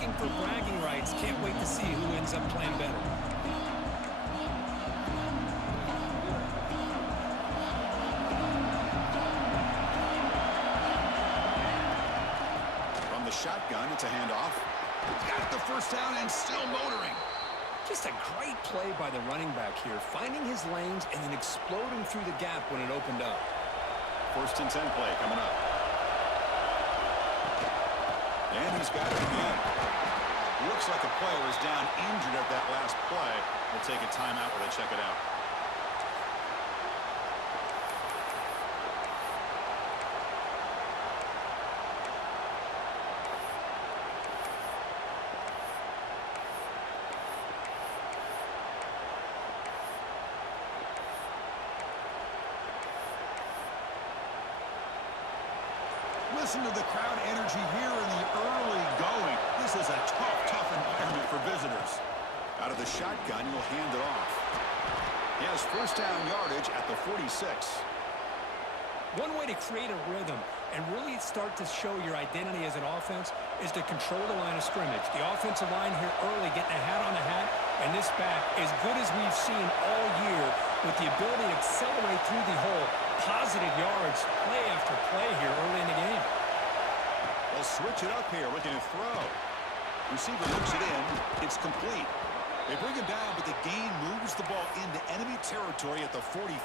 looking for bragging rights. Can't wait to see who ends up playing better. From the shotgun, it's a handoff. Got the first down and still motoring. Just a great play by the running back here, finding his lanes and then exploding through the gap when it opened up. 1st and 10 play coming up. And he's got it again. Looks like a player is down injured at that last play. We'll take a timeout while they check it out. Listen to the crowd energy here in the early going. This is a tough environment for visitors. Out of the shotgun, he'll hand it off. He has first down yardage at the 46. One way to create a rhythm and really start to show your identity as an offense is to control the line of scrimmage. The offensive line here early getting a hat on the hat, and this back, as good as we've seen all year, with the ability to accelerate through the hole, positive yards, play after play here early in the game. They'll switch it up here, looking to throw. Receiver looks it in. It's complete. They bring it down, but the gain moves the ball into enemy territory at the 43.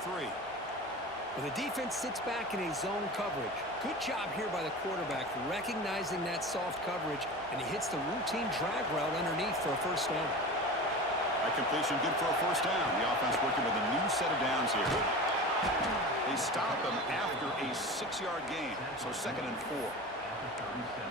Well, the defense sits back in a zone coverage. Good job here by the quarterback, recognizing that soft coverage, and he hits the routine drag route underneath for a first down. That completion good for a first down. The offense working with a new set of downs here. They stop him after a 6-yard gain, so 2nd and 4.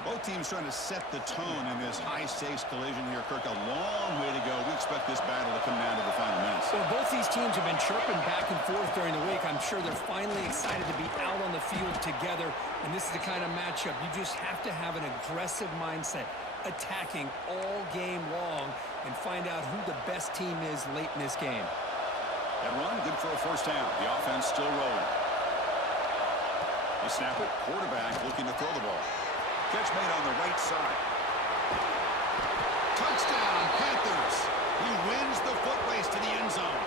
Both teams trying to set the tone in this high-stakes collision here, Kirk. A long way to go. We expect this battle to come down to the final minutes. Well, both these teams have been chirping back and forth during the week. I'm sure they're finally excited to be out on the field together, and this is the kind of matchup you just have to have an aggressive mindset, attacking all game long, and find out who the best team is late in this game. That run, good for a first down. The offense still rolling. They snap it. Quarterback looking to throw the ball. Catch made on the right side. Touchdown, Panthers. He wins the foot race to the end zone.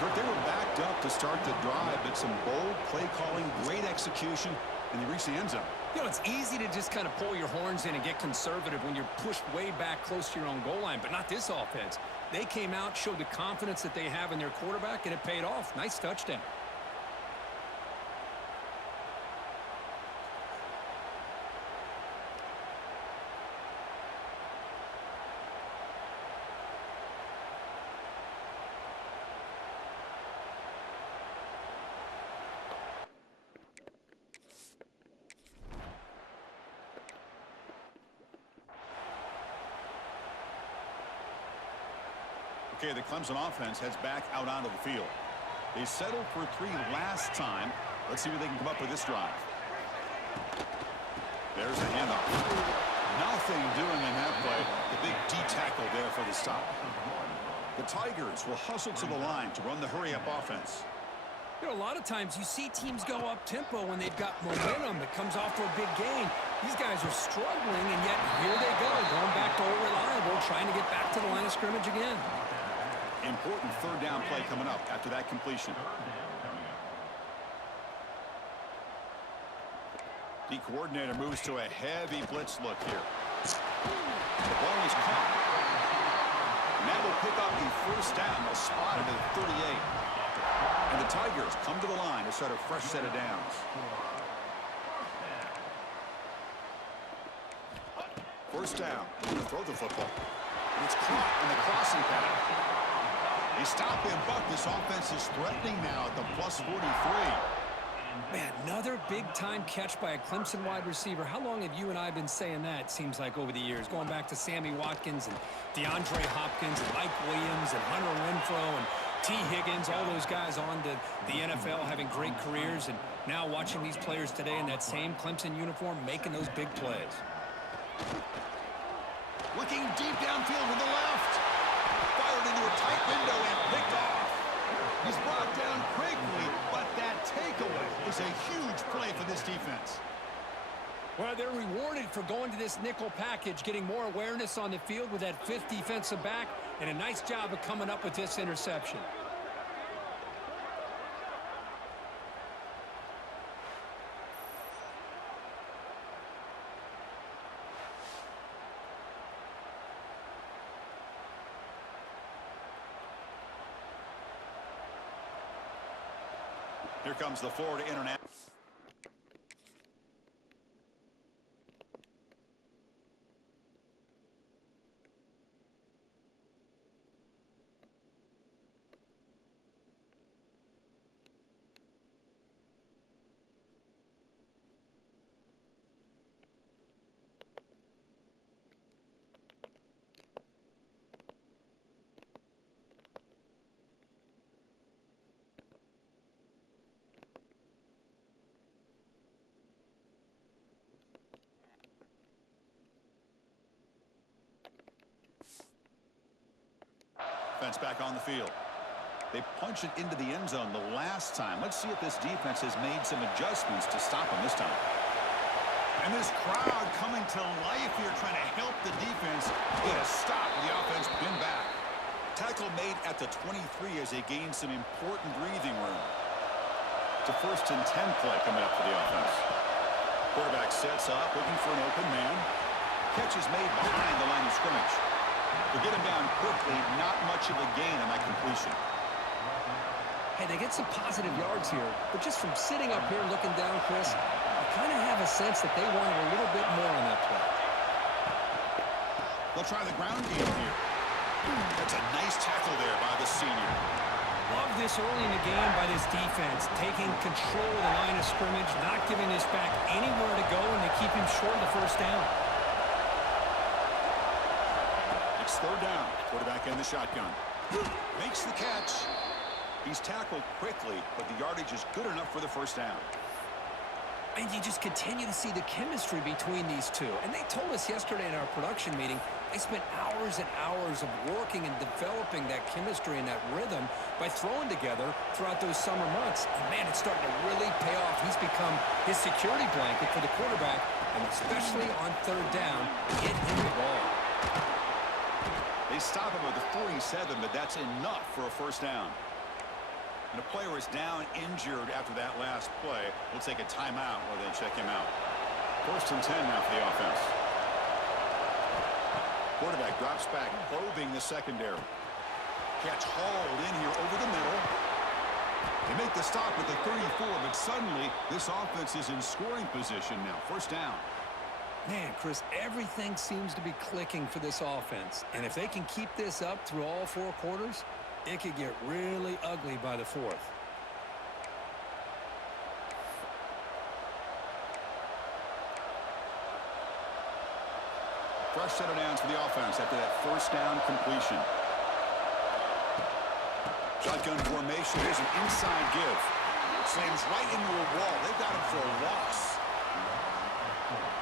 They were backed up to start the drive, but some bold play calling, great execution, and they reach the end zone. You know, it's easy to just kind of pull your horns in and get conservative when you're pushed way back close to your own goal line, but not this offense. They came out, showed the confidence that they have in their quarterback, and it paid off. Nice touchdown. Okay, the Clemson offense heads back out onto the field. They settled for 3 last time. Let's see what they can come up with this drive. There's a handoff. Nothing doing in that play. The big D tackle there for the stop. The Tigers will hustle to the line to run the hurry-up offense. You know, a lot of times you see teams go up-tempo when they've got momentum that comes off for a big gain. These guys are struggling, and yet here they go, going back to old reliable, trying to get back to the line of scrimmage again. Important 3rd down play coming up after that completion. The coordinator moves to a heavy blitz look here. The ball is caught. And that will pick up the first down. They'll spot it at 38. And the Tigers come to the line to start a fresh set of downs. First down. They're going to throw the football. And it's caught in the crossing pattern. They stop him, but this offense is threatening now at the plus 43. Man, another big-time catch by a Clemson wide receiver. How long have you and I been saying that, seems like, over the years? Going back to Sammy Watkins and DeAndre Hopkins and Mike Williams and Hunter Renfrow and T. Higgins, all those guys on to the NFL having great careers, and now watching these players today in that same Clemson uniform making those big plays. Looking deep downfield to the left. Fired into a tight window and picked off. He's brought down quickly, but that takeaway is a huge play for this defense. Well, they're rewarded for going to this nickel package, getting more awareness on the field with that fifth defensive back, and a nice job of coming up with this interception. Here comes the Florida International. Defense back on the field. They punch it into the end zone the last time. Let's see if this defense has made some adjustments to stop them this time. And this crowd coming to life here, trying to help the defense get a stop. The offense pinned back. Tackle made at the 23 as they gain some important breathing room. It's a 1st and 10 play coming up for the offense. Quarterback sets up, looking for an open man. Catch is made behind the line of scrimmage. They'll get him down quickly, not much of a gain on that completion. Hey, they get some positive yards here, but just from sitting up here looking down, Chris, I kind of have a sense that they wanted a little bit more on that play. They'll try the ground game here. That's a nice tackle there by the senior. Love this early in the game by this defense, taking control of the line of scrimmage, not giving this back anywhere to go, and they keep him short of the first down. It's 3rd down. Quarterback in the shotgun. Makes the catch. He's tackled quickly, but the yardage is good enough for the first down. And you just continue to see the chemistry between these two. And they told us yesterday in our production meeting, they spent hours and hours of working and developing that chemistry and that rhythm by throwing together throughout those summer months. And, man, it's starting to really pay off. He's become his security blanket for the quarterback, and especially on 3rd down, get him the ball. They stop him at the 47, but that's enough for a first down. And a player is down injured after that last play. We'll take a timeout while they check him out. 1st and 10 now for the offense. Quarterback drops back, probing the secondary. Catch hauled in here over the middle. They make the stop at the 34, but suddenly this offense is in scoring position now. First down. Man, Chris, everything seems to be clicking for this offense. And if they can keep this up through all 4 quarters, it could get really ugly by the 4th. Fresh set of downs for the offense after that first down completion. Shotgun formation. Here's an inside give. Slams right into a wall. They've got him for a loss.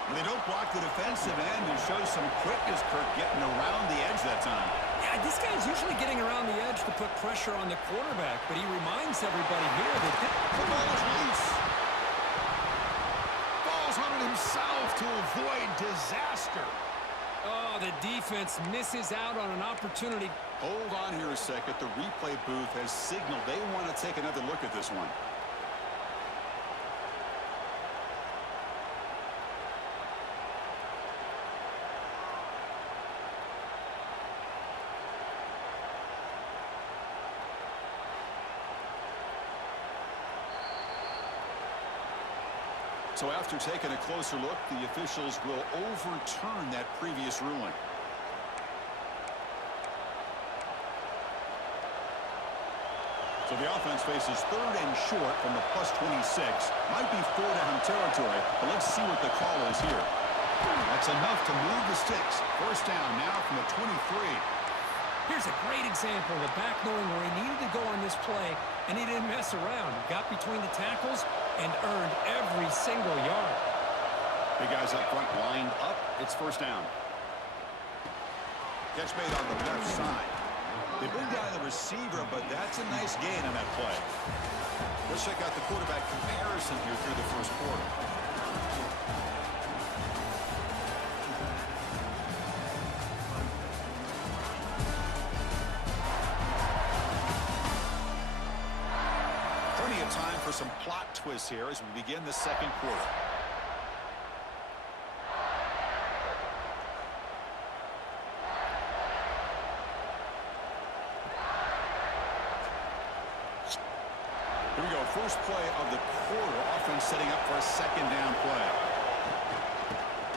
And they don't block the defensive end and show some quickness, Kirk, getting around the edge that time. Yeah, this guy's usually getting around the edge to put pressure on the quarterback, but he reminds everybody here that the ball is loose. Ball's hunted himself to avoid disaster. Oh, the defense misses out on an opportunity. Hold on here a second. The replay booth has signaled they want to take another look at this one. So after taking a closer look, the officials will overturn that previous ruling. So the offense faces 3rd and short from the +26. Might be 4-down territory, but let's see what the call is here. That's enough to move the sticks. First down now from the 23. Here's a great example of the back knowing where he needed to go on this play, and he didn't mess around. He got between the tackles and earned every single yard. Big guys up front lined up. It's first down. Catch made on the left side. They bring down the receiver, but that's a nice gain on that play. Let's check out the quarterback comparison here through the first quarter. for some plot twists here as we begin the second quarter. Here we go, first play of the quarter. Offense setting up for a second down play.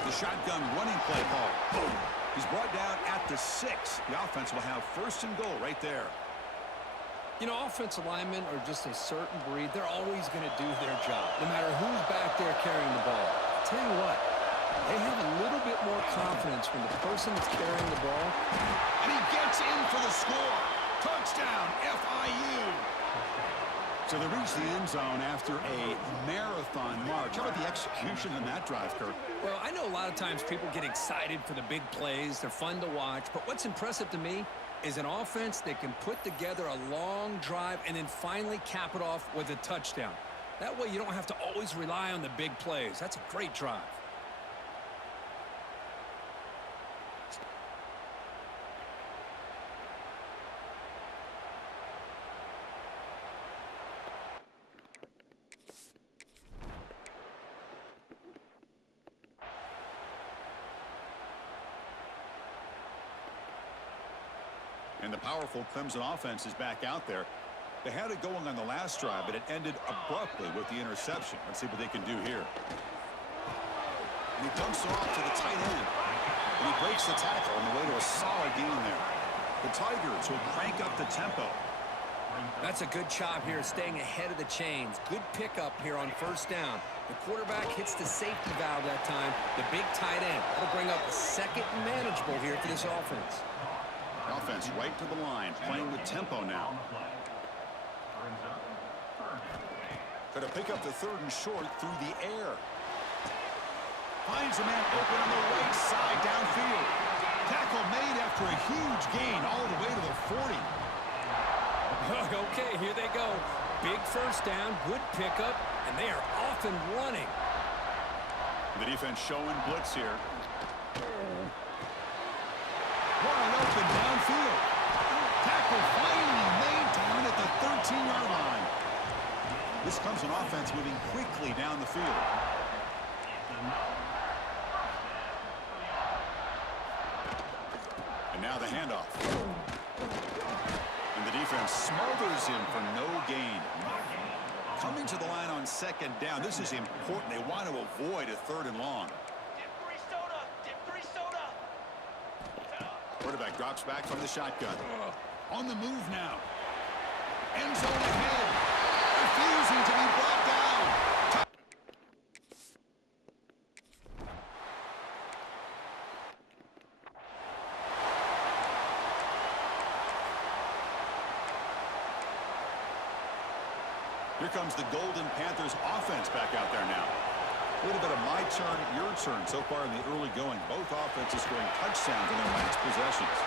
The shotgun running play call. He's brought down at the 6. The offense will have first and goal right there. You know, offensive linemen are just a certain breed. They're always going to do their job, no matter who's back there carrying the ball. I'll tell you what, they have a little bit more confidence when the person that's carrying the ball. And he gets in for the score. Touchdown, FIU. So they reach the end zone after a marathon march. How about the execution in that drive, Kirk? Well, I know a lot of times people get excited for the big plays. They're fun to watch. But what's impressive to me is an offense that can put together a long drive and then finally cap it off with a touchdown. That way you don't have to always rely on the big plays. That's a great drive. And the powerful Clemson offense is back out there. They had it going on the last drive, but it ended abruptly with the interception. Let's see what they can do here. And he dumps it off to the tight end. And he breaks the tackle on the way to a solid gain there. The Tigers will crank up the tempo. That's a good job here, staying ahead of the chains. Good pickup here on first down. The quarterback hits the safety valve that time. The big tight end. That'll bring up a second and manageable here for this offense. Offense right to the line, playing with tempo now. Going to pick up the third and short through the air. Finds a man open on the right side downfield. Tackle made after a huge gain all the way to the 40. Okay, here they go. Big first down, good pickup, and they are off and running. The defense showing blitz here. Wide open downfield. Tackle finally made down at the 13-yard line. This comes an offense moving quickly down the field. And now the handoff. And the defense smothers him for no gain. Coming to the line on second down. This is important. They want to avoid a third and long. Quarterback drops back from the shotgun. On the move now. End zone ahead. Refusing to be brought down. Here comes the Golden Panthers offense back out there now. A little bit of my turn, your turn so far in the early going. Both offenses scoring touchdowns in their last possessions.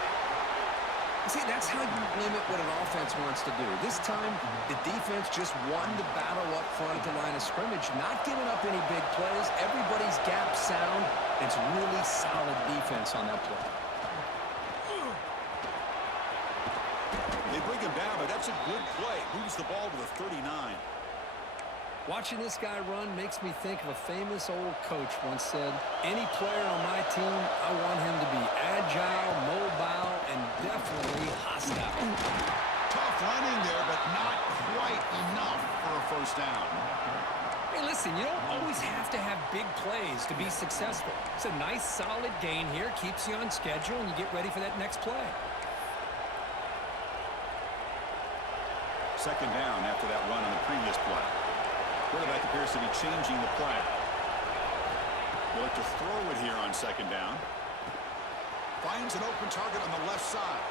See, that's how you limit what an offense wants to do. This time, the defense just won the battle up front at the line of scrimmage, not giving up any big plays. Everybody's gap sound. It's really solid defense on that play. They bring him down, but that's a good play. Moves the ball to the 39. Watching this guy run makes me think of a famous old coach once said, any player on my team, I want him to be agile, mobile, and definitely hostile. Tough running there, but not quite enough for a first down. Hey, listen, you don't always have to have big plays to be successful. It's a nice, solid gain here, keeps you on schedule, and you get ready for that next play. Second down after that run on the previous play. Quarterback appears to be changing the play. They look to throw it here on second down. Finds an open target on the left side.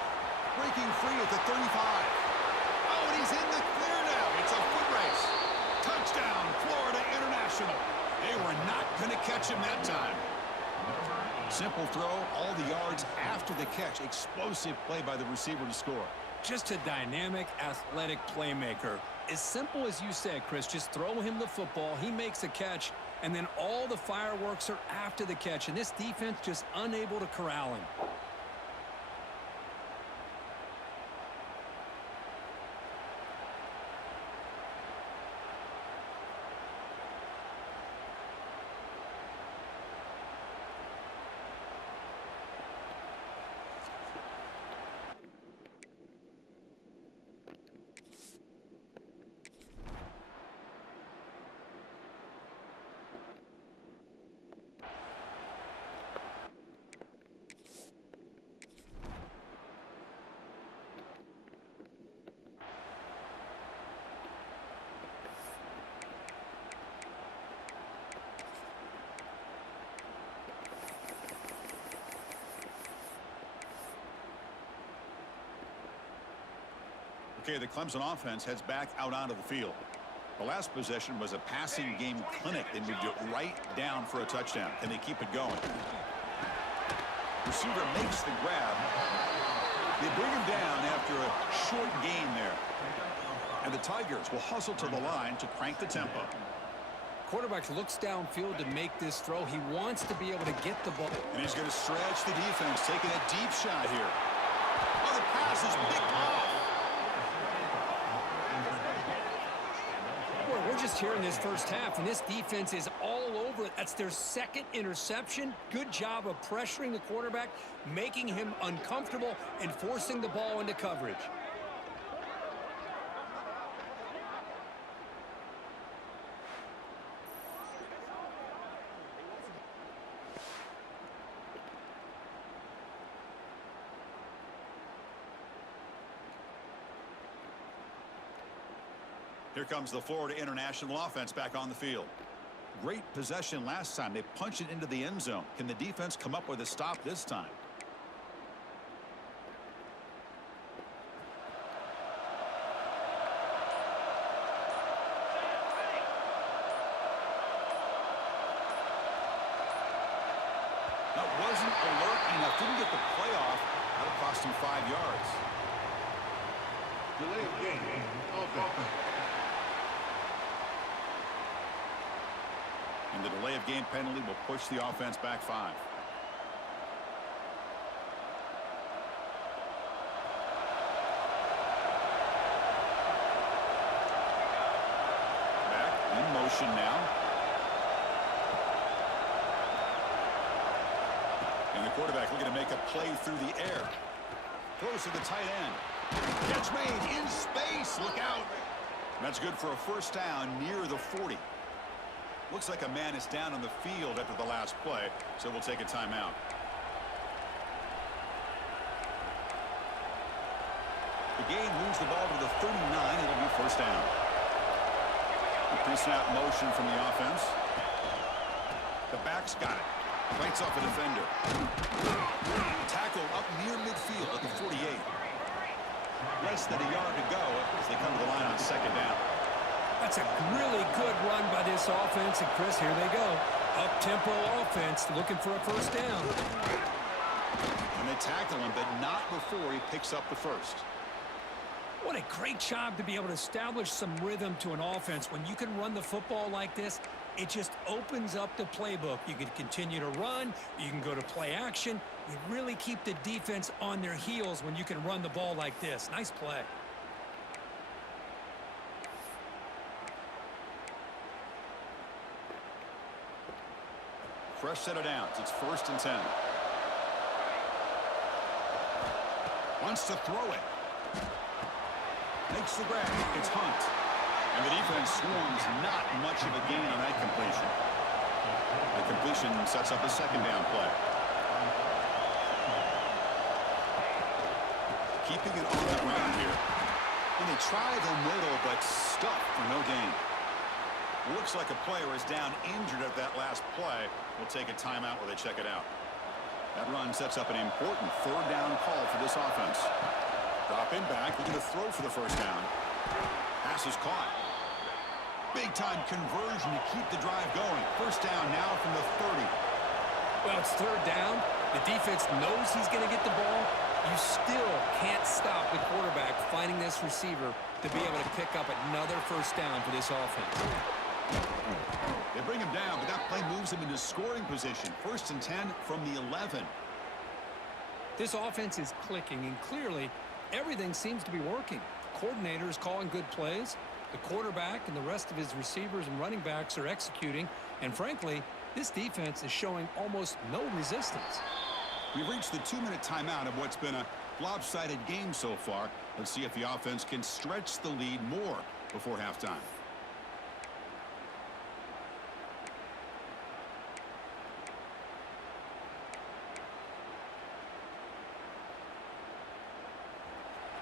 Breaking free at the 35. Oh, and he's in the clear now. It's a foot race. Touchdown, Florida International. They were not going to catch him that time. Simple throw, all the yards after the catch. Explosive play by the receiver to score. Just a dynamic, athletic playmaker. As simple as you said, Chris, just throw him the football, he makes a catch, and then all the fireworks are after the catch, and this defense just unable to corral him. Okay, the Clemson offense heads back out onto the field. The last possession was a passing game clinic. They moved it right down for a touchdown. Can they keep it going? Receiver makes the grab. They bring him down after a short gain there. And the Tigers will hustle to the line to crank the tempo. Quarterback looks downfield to make this throw. He wants to be able to get the ball. And he's going to stretch the defense, taking a deep shot here. Oh, the pass is picked off. Boy, we're just here in this first half, and this defense is all over it. That's their second interception. Good job of pressuring the quarterback, making him uncomfortable, and forcing the ball into coverage. Here comes the Florida International offense back on the field. Great possession last time. They punched it into the end zone. Can the defense come up with a stop this time? That wasn't alert enough. Didn't get the playoff. That'll cost him 5 yards. Delay of game. Offense. And the delay of game penalty will push the offense back 5. Back in motion now. And the quarterback looking to make a play through the air. Throws to the tight end. Catch made in space. Look out. And that's good for a first down near the 40. Looks like a man is down on the field after the last play, so we'll take a timeout. The game moves the ball to the 39. It'll be first down. The pre-snap motion from the offense. The back's got it. Fights off a defender. Tackle up near midfield at the 48. Less than a yard to go as they come to the line on second down. That's a really good run by this offense. And, Chris, here they go. Up-tempo offense looking for a first down. And they tackle him, but not before he picks up the first. What a great job to be able to establish some rhythm to an offense. When you can run the football like this, it just opens up the playbook. You can continue to run. You can go to play action. You really keep the defense on their heels when you can run the ball like this. Nice play. Fresh set of downs. It's 1st and 10. Wants to throw it. Makes the grab. It's Hunt. And the defense swarms. Not much of a gain on that completion. The completion sets up a second down play. Keeping it on the ground here. And they try the middle, but stuck for no gain. Looks like a player is down injured at that last play. We'll take a timeout while they check it out. That run sets up an important third down call for this offense. Drop in back, looking to throw for the first down. Pass is caught. Big-time conversion to keep the drive going. First down now from the 30. Well, it's third down. The defense knows he's going to get the ball. You still can't stop the quarterback finding this receiver to be able to pick up another first down for this offense. They bring him down, but that play moves him into scoring position. 1st and 10 from the 11. This offense is clicking, and clearly everything seems to be working. The coordinator is calling good plays. The quarterback and the rest of his receivers and running backs are executing. And frankly, this defense is showing almost no resistance. We've reached the 2-minute timeout of what's been a lopsided game so far. Let's see if the offense can stretch the lead more before halftime.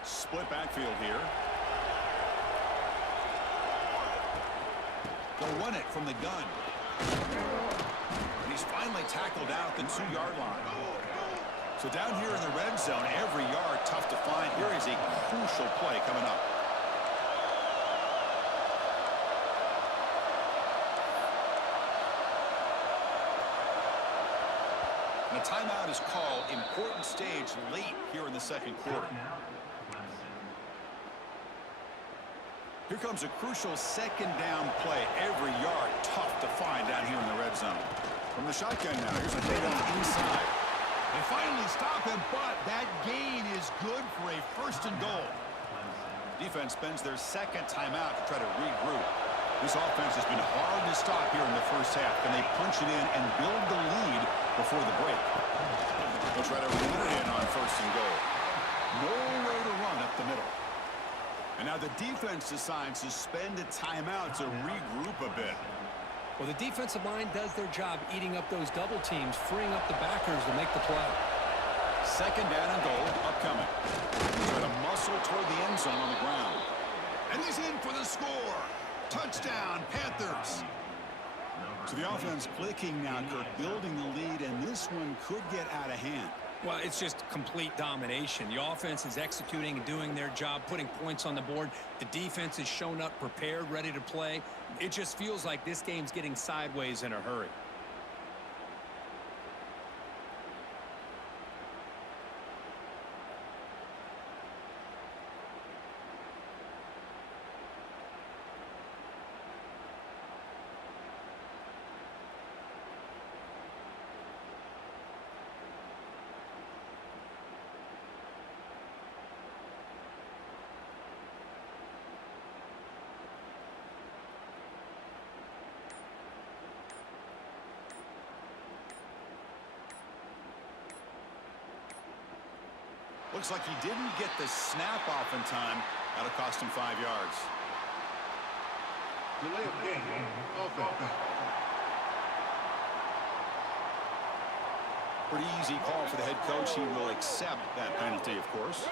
Split backfield here. They'll run it from the gun. And he's finally tackled out the 2-yard line. So down here in the red zone, every yard tough to find. Here is a crucial play coming up. A timeout is called. Important stage late here in the second quarter. Here comes a crucial second down play. Every yard tough to find down here in the red zone. From the shotgun now, here's a play down inside. They finally stop him, but that gain is good for a first and goal. Defense spends their second timeout to try to regroup. This offense has been hard to stop here in the first half. Can they punch it in and build the lead before the break? They'll try to run it in on first and goal. Nowhere to run up the middle. And now the defense decides to spend a timeout to regroup a bit. Well, the defensive line does their job eating up those double teams, freeing up the backers to make the play. Second down and goal upcoming. Trying to muscle toward the end zone on the ground. And he's in for the score. Touchdown, Panthers. So the offense clicking now, Kirk, building the lead, and this one could get out of hand. Well, it's just complete domination. The offense is executing and doing their job, putting points on the board. The defense has shown up prepared, ready to play. It just feels like this game's getting sideways in a hurry. Looks like he didn't get the snap off in time. That'll cost him 5 yards. Delay of game. Offense. Pretty easy call for the head coach. He will accept that penalty, of course.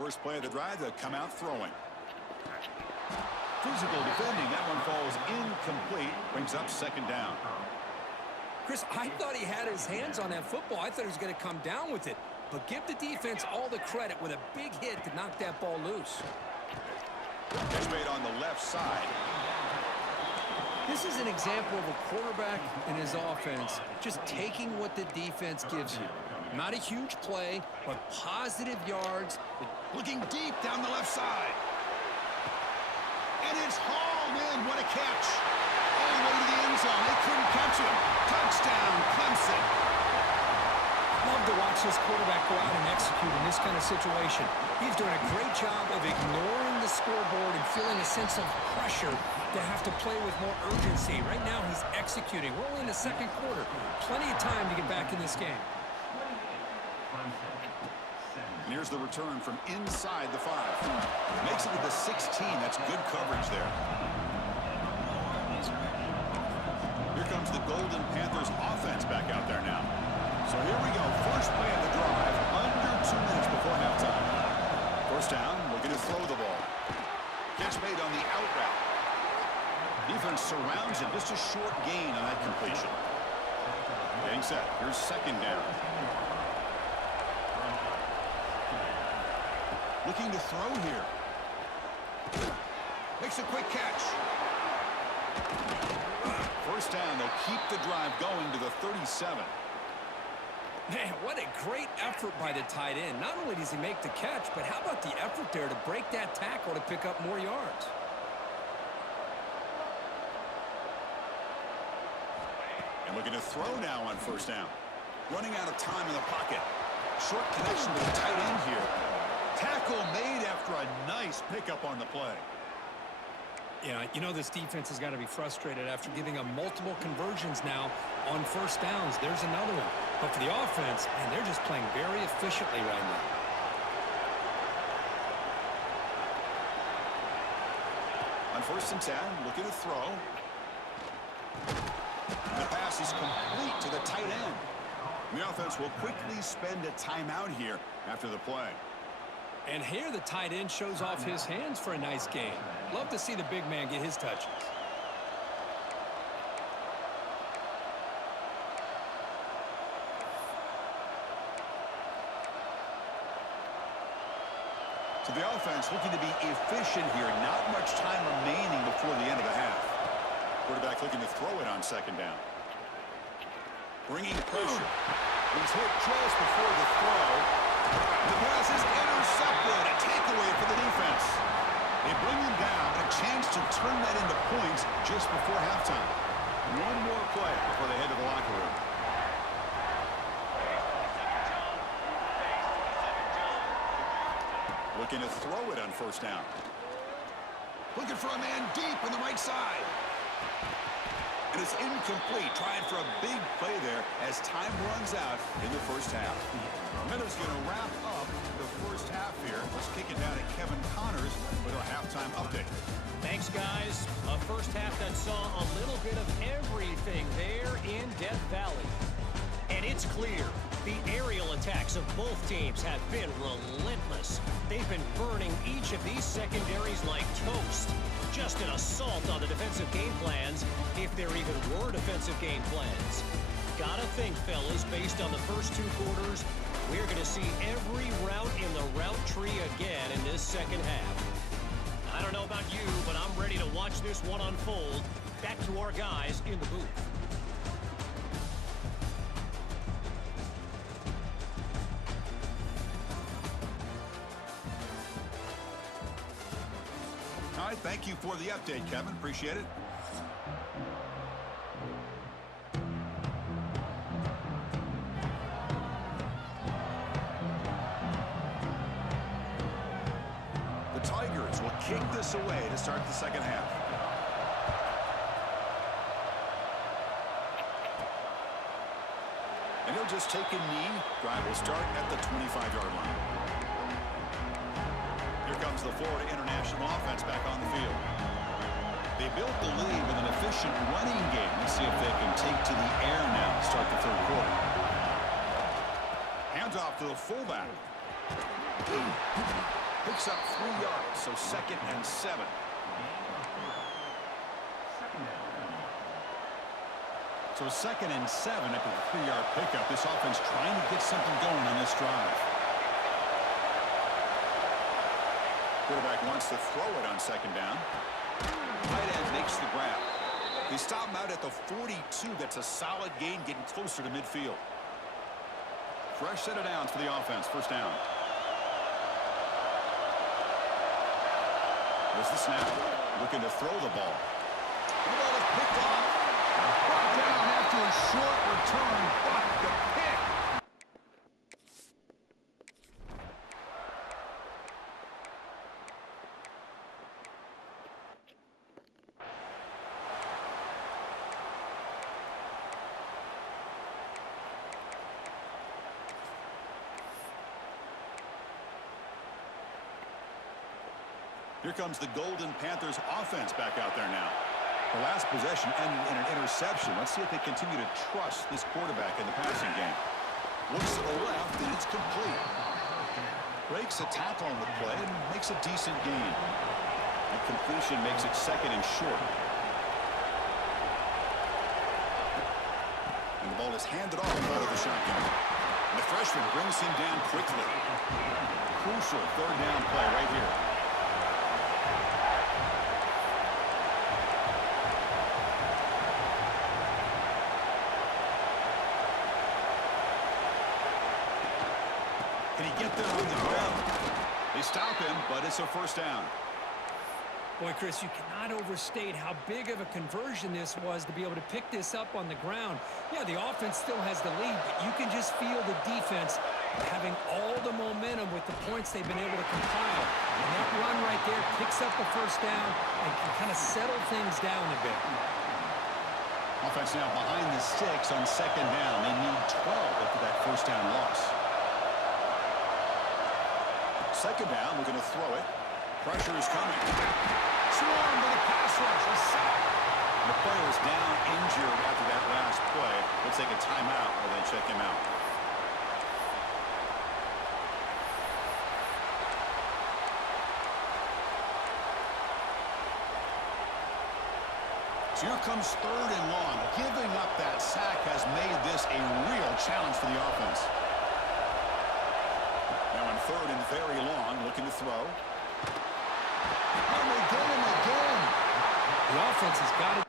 First play of the drive, they'll come out throwing. Physical defending. That one falls incomplete. Brings up second down. Chris, I thought he had his hands on that football. I thought he was going to come down with it. But give the defense all the credit with a big hit to knock that ball loose. Catch made on the left side. This is an example of a quarterback and his offense just taking what the defense gives you. Not a huge play, but positive yards. Looking deep down the left side. And it's hauled in. What a catch. All the way to the end zone. They couldn't catch him. Touchdown, Clemson. Love to watch this quarterback go out and execute in this kind of situation. He's doing a great job of ignoring the scoreboard and feeling a sense of pressure to have to play with more urgency. Right now, he's executing. We're only in the second quarter. Plenty of time to get back in this game. And here's the return from inside the 5. Makes it to the 16. That's good coverage there. Here comes the Golden Panthers offense back out there now. So here we go. First play of the drive, under 2 minutes before halftime. First down, looking to throw the ball. Catch made on the out route. Defense surrounds him. Just a short gain on that completion. Getting set. Here's second down. Looking to throw here. Makes a quick catch. First down. They'll keep the drive going to the 37. Man, what a great effort by the tight end. Not only does he make the catch, but how about the effort there to break that tackle to pick up more yards? And looking to throw now on first down. Running out of time in the pocket. Short connection to the tight end here. Tackle made after a nice pickup on the play. Yeah, you know this defense has got to be frustrated after giving up multiple conversions now on first downs. There's another one. But for the offense, man, they're just playing very efficiently right now. On first and 10, looking to throw. The pass is complete to the tight end. The offense will quickly spend a timeout here after the play. And here the tight end shows off his hands for a nice game. Love to see the big man get his touches. So the offense looking to be efficient here. Not much time remaining before the end of the half. Quarterback looking to throw it on second down. Bringing pressure. He's hit just before the throw. The pass is intercepted. A takeaway for the defense. They bring him down. A chance to turn that into points just before halftime. One more play before they head to the locker room. Looking to throw it on first down. Looking for a man deep on the right side. And it's incomplete. Trying for a big play there as time runs out in the first half. Miller's going to wrap up the first half here. Let's kick it down to Kevin Connors with a halftime update. Thanks, guys. A first half that saw a little bit of everything there in Death Valley. And it's clear the aerial attacks of both teams have been relentless. They've been burning each of these secondaries like toast. Just an assault on the defensive game plans, if there even were defensive game plans. Gotta think, fellas, based on the first 2 quarters, we're going to see every route in the route tree again in this second half. I don't know about you, but I'm ready to watch this one unfold. Back to our guys in the booth. All right, thank you for the update, Kevin. Appreciate it. The Tigers will kick this away to start the second half. And he'll just take a knee. Drive will start at the 25-yard line. Here comes the Florida International offense back on the field. They built the lead with an efficient running game. Let's see if they can take to the air now to start the third quarter. Hands off to the fullback. Picks up 3 yards, so 2nd and 7. So 2nd and 7 after the 3-yard pickup. This offense trying to get something going on this drive. Quarterback wants to throw it on 2nd down. Tight end makes the grab. They stop him out at the 42. That's a solid gain, getting closer to midfield. Fresh set of downs for the offense. 1st down. There's the snap. Looking to throw the ball. The ball is picked off. Brought down after a short return, but the pick. Here comes the Golden Panthers offense back out there now. The last possession ended in an interception. Let's see if they continue to trust this quarterback in the passing game. Looks to the left, and it's complete. Breaks a tackle on the play and makes a decent gain. And completion makes it 2nd and short. And the ball is handed off out of the shotgun. And the freshman brings him down quickly. Crucial 3rd down play right here. Can he get there on the ground? They stop him, but it's a 1st down. Boy, Chris, you cannot overstate how big of a conversion this was to be able to pick this up on the ground. Yeah, the offense still has the lead, but you can just feel the defense having all the momentum with the points they've been able to compile. And that run right there picks up the 1st down and can kind of settle things down a bit. Offense now behind the 6 on 2nd down. They need 12 after that 1st down loss. 2nd down, we're going to throw it. Pressure is coming. Swarmed by the pass rush. A sack. The player is down injured after that last play. We'll take a timeout while they check him out. So here comes 3rd and long. Giving up that sack has made this a real challenge for the offense. Now on 3rd and very long, looking to throw. And they get him again. The offense has got it.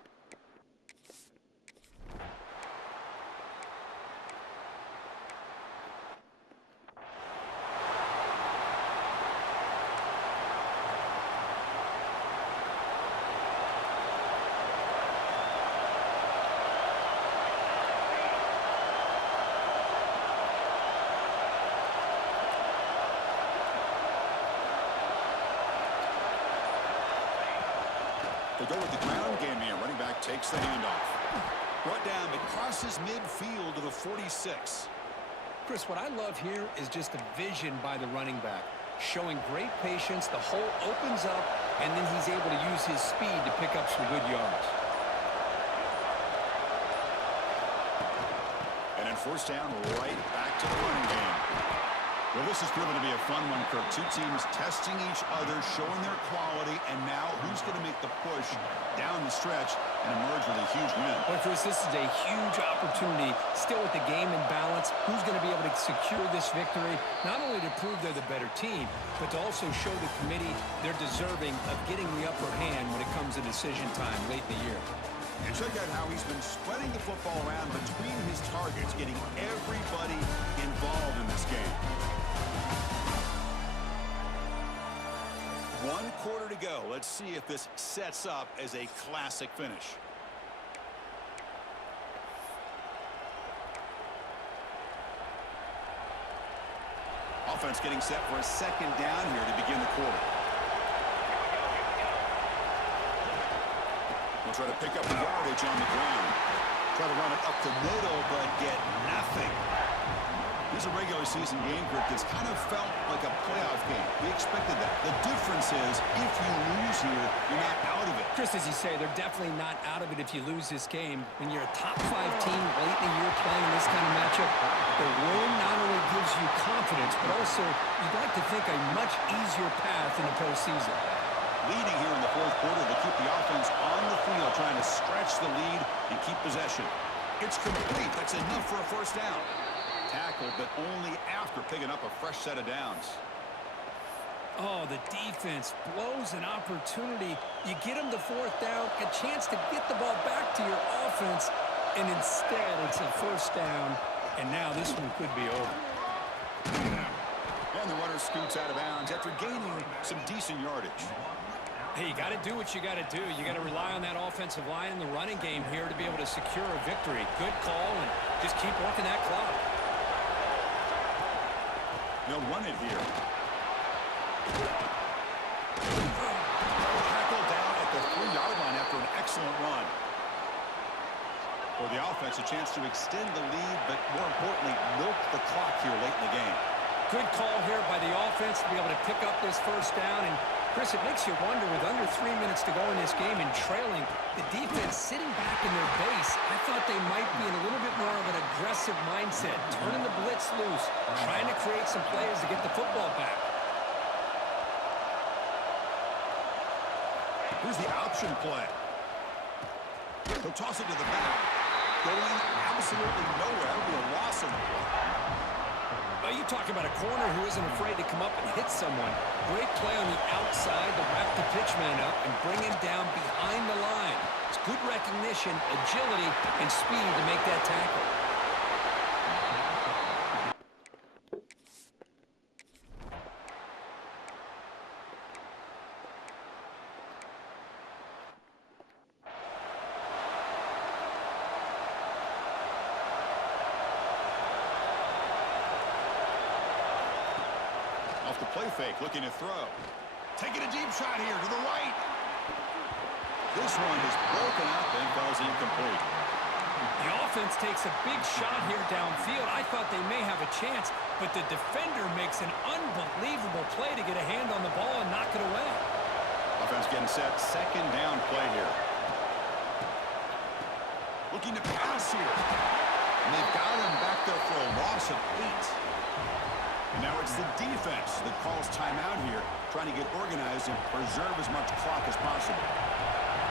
They go with the ground game here. Running back takes the handoff. Brought down, but crosses midfield to the 46. Chris, what I love here is just the vision by the running back. Showing great patience, the hole opens up, and then he's able to use his speed to pick up some good yards. And then 1st down, right back to the running game. Well, this has proven to be a fun one, Kirk. Two teams testing each other, showing their quality, and now who's going to make the push down the stretch and emerge with a huge win? Well, Chris, this is a huge opportunity, still with the game in balance. Who's going to be able to secure this victory, not only to prove they're the better team, but to also show the committee they're deserving of getting the upper hand when it comes to decision time late in the year. And check out how he's been spreading the football around between his targets, getting everybody involved in this game. 1 quarter to go. Let's see if this sets up as a classic finish. Offense getting set for a 2nd down here to begin the quarter. We'll try to pick up the yardage on the ground. Try to run it up the middle, but get nothing. This is a regular season game group that's kind of felt like a playoff game. We expected that. The difference is, if you lose here, you're not out of it. Chris, as you say, they're definitely not out of it if you lose this game. When you're a top 5 team late in the year playing this kind of matchup, the win not only gives you confidence, points, but also you'd like to think a much easier path in the postseason. Leading here in the fourth quarter, they keep the offense on the field, trying to stretch the lead and keep possession. It's complete. That's enough for a first down. Tackled, but only after picking up a fresh set of downs. Oh, the defense blows an opportunity. You get them the fourth down, a chance to get the ball back to your offense, and instead it's a first down, and now this one could be over. And the runner scoots out of bounds after gaining some decent yardage. Hey, you got to do what you got to do. You got to rely on that offensive line in the running game here to be able to secure a victory. Good call, and just keep working that clock. They'll run it here. Tackled down at the 3-yard line after an excellent run. For the offense, a chance to extend the lead, but more importantly, milk the clock here late in the game. Good call here by the offense to be able to pick up this first down. And, Chris, it makes you wonder, with under 3 minutes to go in this game and trailing, the defense sitting back in their base, I thought they might be in a little bit more of an aggressive mindset, turning the blitz loose, trying to create some plays to get the football back. Here's the option play. He'll toss it to the back. Going absolutely nowhere. That'll be a loss of the play. Well, you talk about a corner who isn't afraid to come up and hit someone. Great play on the outside to wrap the pitchman up and bring him down behind the line. It's good recognition, agility, and speed to make that tackle. Off the play fake, looking to throw. Taking a deep shot here to the right. This one is broken up and falls incomplete. The offense takes a big shot here downfield. I thought they may have a chance, but the defender makes an unbelievable play to get a hand on the ball and knock it away. Offense getting set, second down play here. Looking to pass here. And they've got him back there for a loss of 8. And now it's the defense that calls timeout here, trying to get organized and preserve as much clock as possible.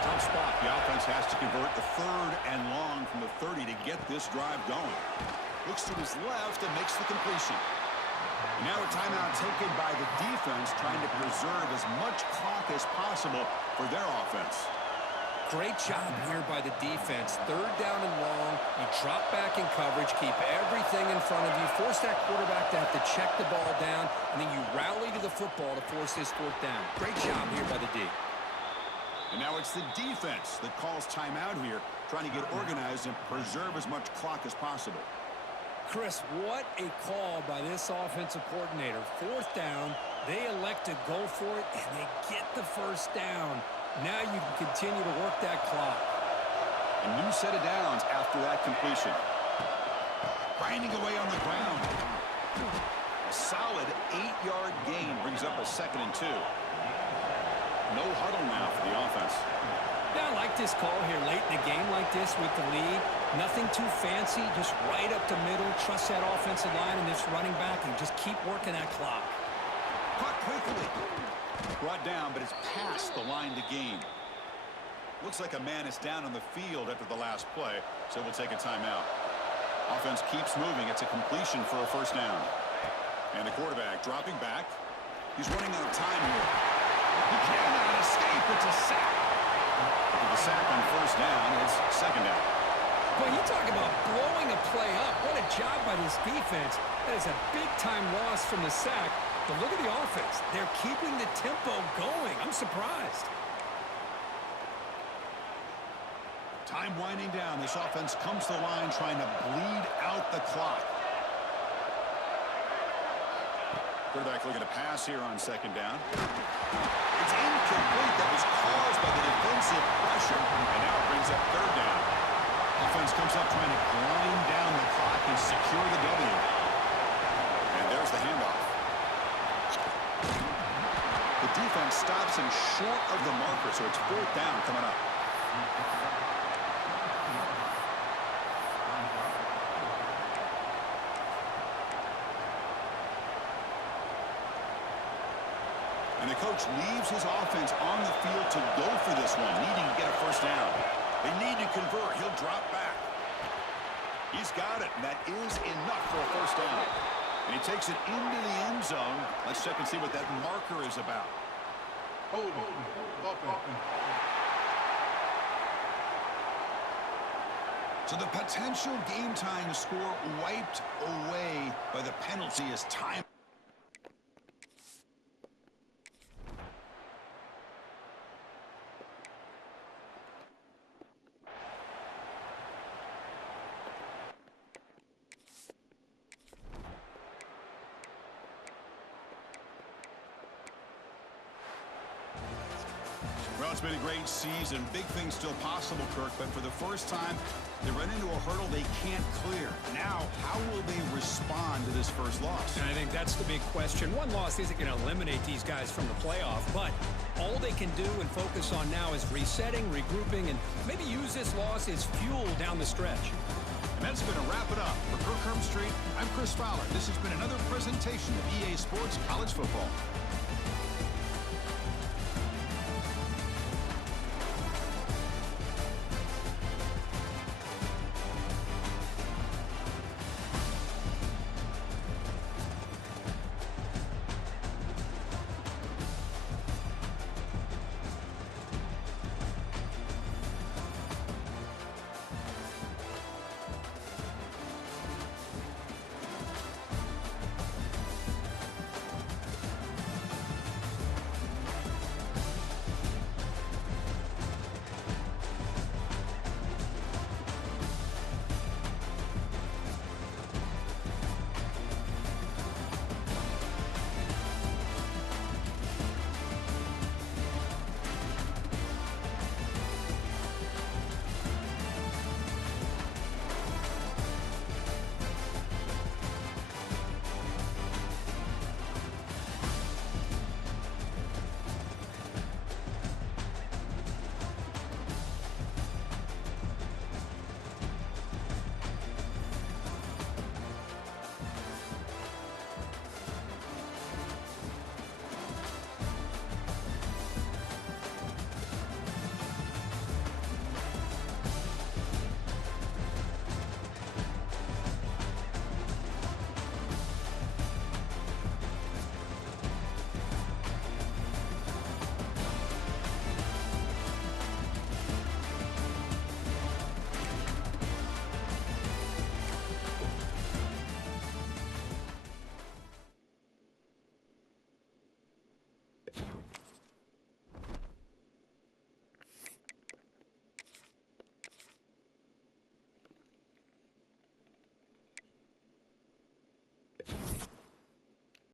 Tough spot. The offense has to convert the 3rd and long from the 30 to get this drive going. Looks to his left and makes the completion. And now a timeout taken by the defense, trying to preserve as much clock as possible for their offense. Great job here by the defense. 3rd down and long. You drop back in coverage, keep everything in front of you, force that quarterback to have to check the ball down, and then you rally to the football to force this 4th down. Great job here by the D. And now it's the defense that calls timeout here, trying to get organized and preserve as much clock as possible. Chris, what a call by this offensive coordinator. 4th down, they elect to go for it, and they get the first down. Now you can continue to work that clock. A new set of downs after that completion. Grinding away on the ground. A solid 8-yard gain brings up a 2nd and 2. No huddle now for the offense. Yeah, I like this call here late in the game like this with the lead. Nothing too fancy, just right up the middle. Trust that offensive line and this running back and just keep working that clock. Caught quickly. Brought down, but it's past the line to gain. Looks like a man is down on the field after the last play, so we'll take a timeout. Offense keeps moving. It's a completion for a first down. And the quarterback dropping back. He's running out of time here. He cannot escape. It's a sack. After the sack on first down, it's 2nd down. Boy, you talk about blowing a play up. What a job by this defense. That is a big-time loss from the sack. But look at the offense. They're keeping the tempo going. I'm surprised. Time winding down. This offense comes to the line trying to bleed out the clock. Quarterback looking to pass here on 2nd down. It's incomplete. That was caused by the defensive pressure. And now it brings up 3rd down. Offense comes up trying to grind down the clock and secure the W. And there's the handoff. The defense stops him short of the marker, so it's 4th down coming up. And the coach leaves his offense on the field to go for this one, needing to get a first down. They need to convert. He'll drop back. He's got it, and that is enough for a first down. And he takes it into the end zone. Let's check and see what that marker is about. So the potential game-tying score wiped away by the penalty as time. Well, it's been a great season. Big things still possible, Kirk, but for the first time, they run into a hurdle they can't clear. Now, how will they respond to this first loss? And I think that's the big question. One loss isn't going to eliminate these guys from the playoff, but all they can do and focus on now is resetting, regrouping, and maybe use this loss as fuel down the stretch. And that's going to wrap it up. For Kirk Herbstreit, I'm Chris Fowler. This has been another presentation of EA Sports College Football.